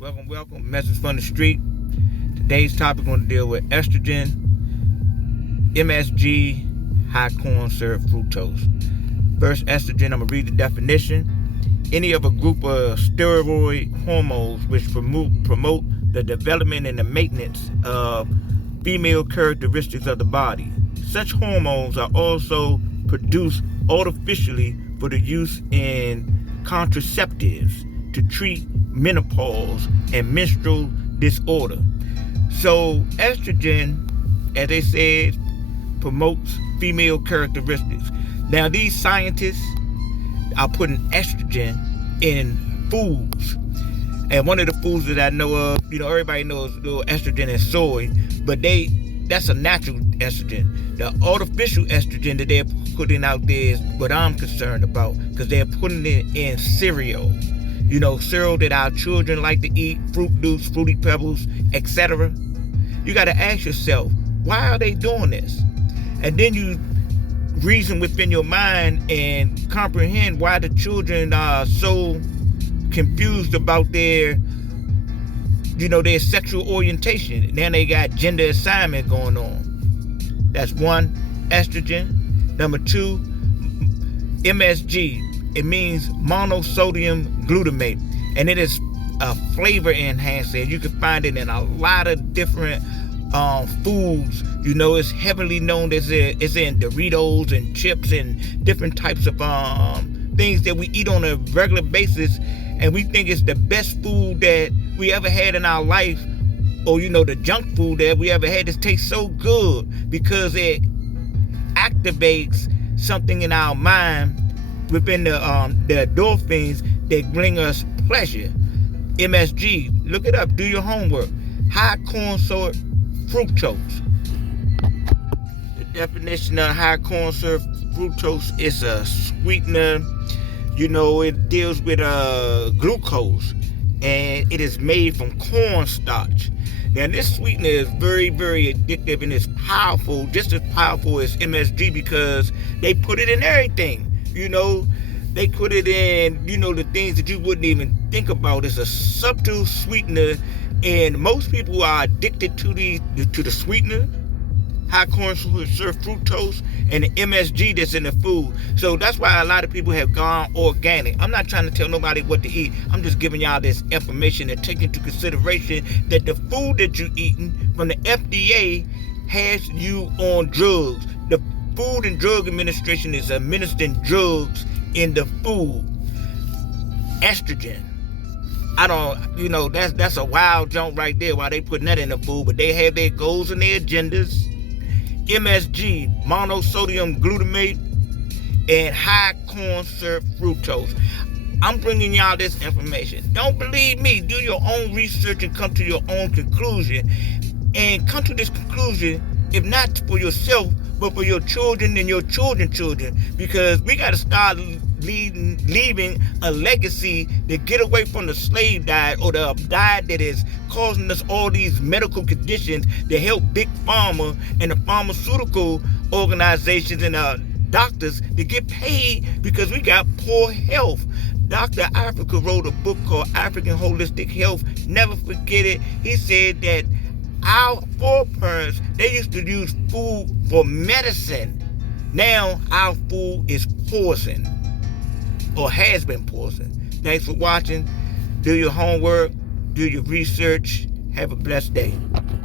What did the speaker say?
Welcome. Message from the street. Today's topic going to deal with estrogen, MSG, high corn syrup, fructose. First, estrogen. I'm going to read the definition. Any of a group of steroid hormones which promote the development and the maintenance of female characteristics of the body. Such hormones are also produced artificially for the use in contraceptives to treat menopause and menstrual disorder. So estrogen, as they said, promotes female characteristics. Now these scientists are putting estrogen in foods, and one of the foods that I know of, everybody knows little estrogen and soy, but that's a natural estrogen. The artificial estrogen that they're putting out there is what I'm concerned about, because they're putting it in cereal. Cereal that our children like to eat, Fruit Loops, Fruity Pebbles, etc. You got to ask yourself, why are they doing this? And then you reason within your mind and comprehend why the children are so confused about their sexual orientation. Then they got gender assignment going on. That's one, estrogen. Number two, MSG. It means monosodium glutamate, and it is a flavor enhancer. You can find it in a lot of different foods. It's heavily known as it's in Doritos and chips and different types of things that we eat on a regular basis, and we think it's the best food that we ever had in our life, or the junk food that we ever had. This tastes so good because it activates something in our mind within the endorphins that bring us pleasure. MSG, look it up, do your homework. High corn syrup, fructose. The definition of high corn syrup, fructose is a sweetener. It deals with glucose, and it is made from cornstarch. Now, this sweetener is very, very addictive, and it's powerful, just as powerful as MSG, because they put it in everything. They put it in, the things that you wouldn't even think about. It's a subtle sweetener, and most people are addicted to the sweetener, high corn syrup, fructose, and the MSG that's in the food. So that's why a lot of people have gone organic. I'm not trying to tell nobody what to eat. I'm just giving y'all this information and take into consideration that the food that you're eating from the FDA has you on drugs. The Food and Drug Administration is administering drugs in the food. Estrogen. That's a wild junk right there, why they putting that in the food, but they have their goals and their agendas. MSG, monosodium glutamate, and high corn syrup, fructose. I'm bringing y'all this information. Don't believe me. Do your own research and come to your own conclusion. And come to this conclusion, if not for yourself, but for your children and your children's children, because we got to start leaving a legacy to get away from the slave diet, or the diet that is causing us all these medical conditions that help big pharma and the pharmaceutical organizations and doctors to get paid because we got poor health. Dr. Africa wrote a book called African Holistic Health. Never forget it. He said that our foreparents, they used to use food for medicine. Now our food is poison, or has been poison. Thanks for watching. Do your homework, do your research. Have a blessed day.